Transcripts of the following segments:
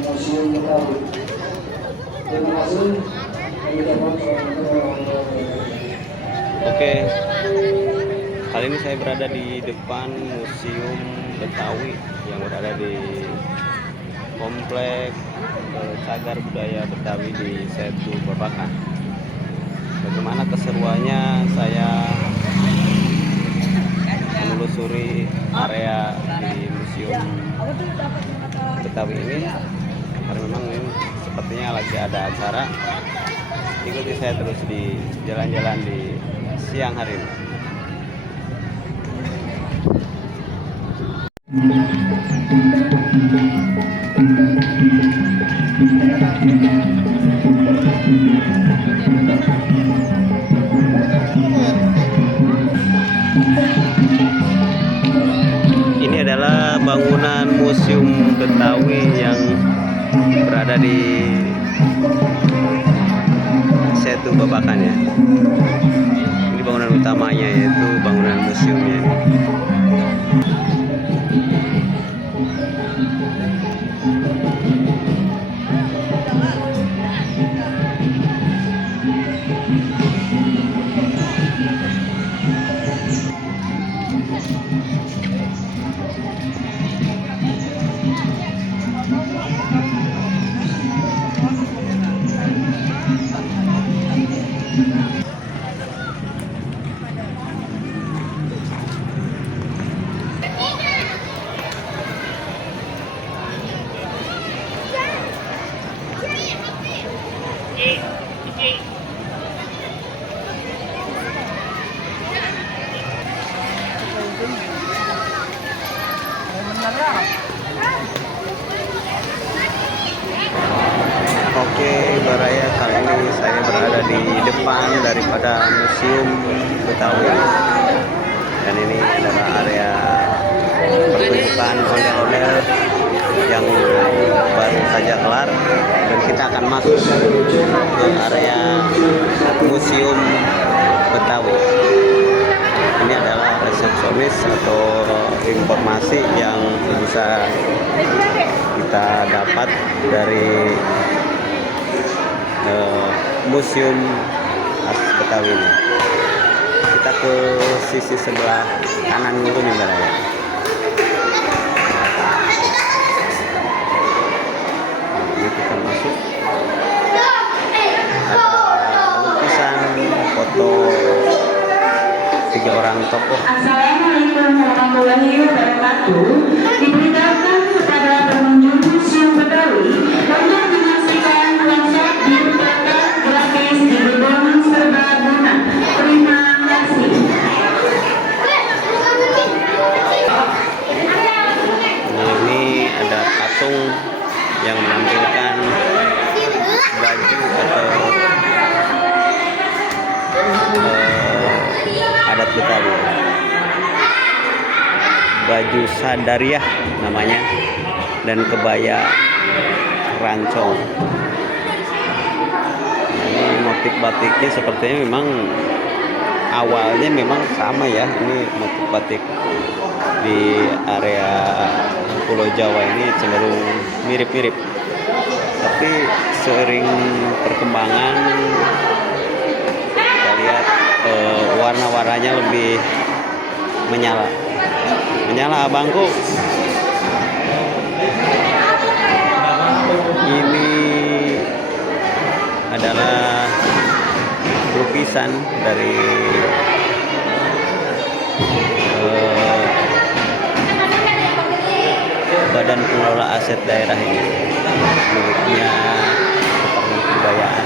Museum Betawi. Terima kasih. Oke, kali ini saya berada di depan Museum Betawi yang berada di Komplek Cagar Budaya Betawi di Setu Babakan. Bagaimana keseruannya saya menelusuri area di Museum Betawi ini, karena memang ini sepertinya lagi ada acara. Ikuti saya terus di jalan-jalan di siang hari ini. Ini adalah bangunan Museum Betawi yang berada di Setu Babakan ya. Ini bangunan utamanya, yaitu bangunan museumnya ini. Oke, Baraya, kali ini saya berada di depan daripada Museum Betawi, dan ini adalah area pertunjukan ondel-ondel yang baru saja kelar, dan kita akan masuk ke area Museum Betawi. Ini adalah resepsionis atau informasi yang bisa kita dapat dari Museum Khas Betawi ini. Kita ke sisi sebelah kanan dulu nih, Mbak ya. Ini kita masuk. Ada lukisan foto 3 orang tokoh. Assalamualaikum warahmatullahi wabarakatuh. Diberitakan kepada pengunjung Museum Betawi untuk menyaksikan konsep dibukakan gratis di gedung serbaguna. Terima kasih. Nah, ini ada patung yang menampilkan baju atau adat Betawi, baju sadariah namanya, dan kebaya rancong. Nah, ini motif batiknya sepertinya memang awalnya memang sama ya. Ini motif batik di area Pulau Jawa ini cenderung mirip-mirip, tapi seiring perkembangan kita lihat warna-warnanya lebih menyala abangku. Ini adalah lukisan dari Badan Pengelola Aset Daerah ini, miliknya Departemen Kebudayaan.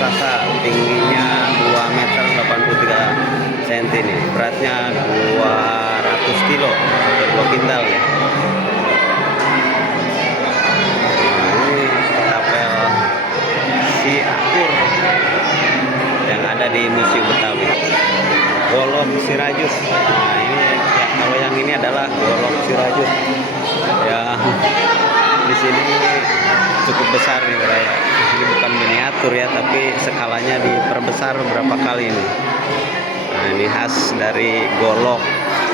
raksasa, tingginya 2 meter 83 cm nih, beratnya 200 kilo atau 2 kintal ya. Nah, ini ketapel Si Akur yang ada di Museum Betawi. Golok Sirajus. Nah, ini kalau yang ini adalah golok Sirajus. Ya, di sini cukup besar nih raya. Ini bukan miniatur ya, tapi skalanya diperbesar beberapa kali ini. Nah, ini khas dari golok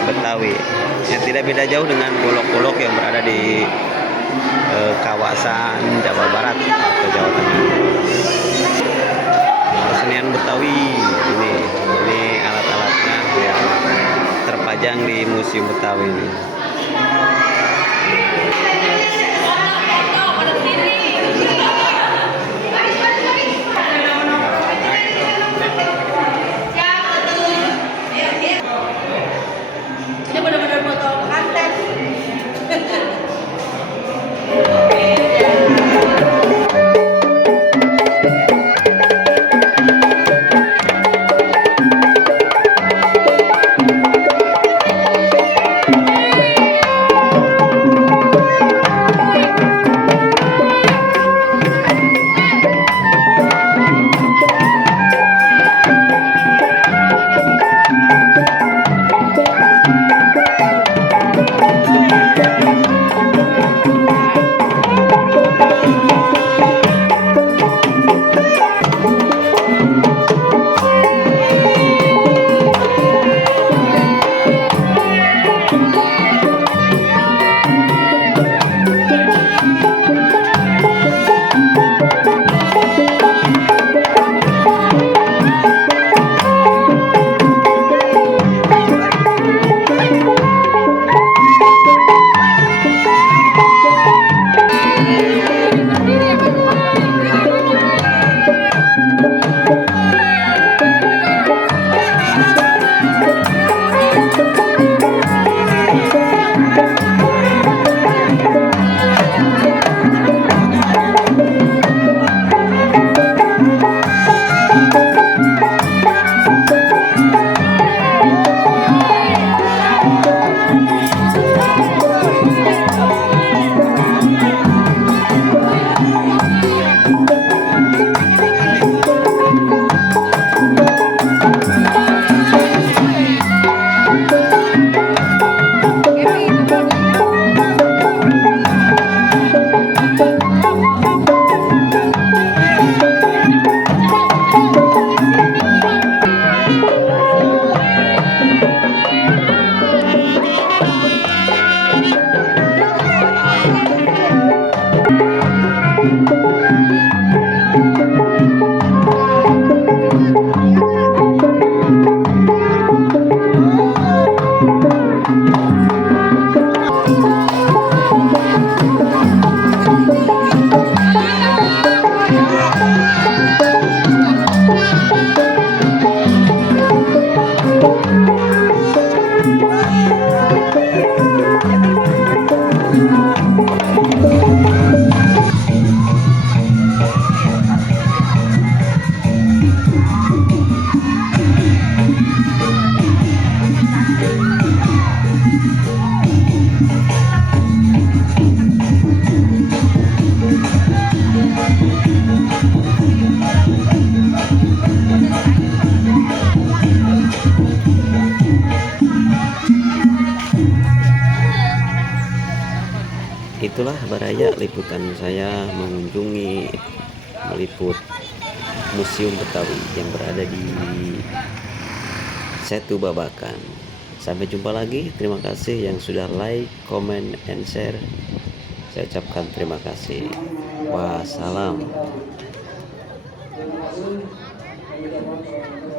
Betawi. Yang tidak beda jauh dengan golok-golok yang berada di kawasan Jawa Barat atau Jawa Tengah. Kesenian Betawi ini alat-alatnya yang terpajang di Museum Betawi ini. Ini benar-benar foto pengantin. Itulah baraya liputan saya meliput Museum Betawi yang berada di Setu Babakan. Sampai jumpa lagi. Terima kasih yang sudah like, comment, and share. Saya ucapkan terima kasih. Wassalam. Terima kasih.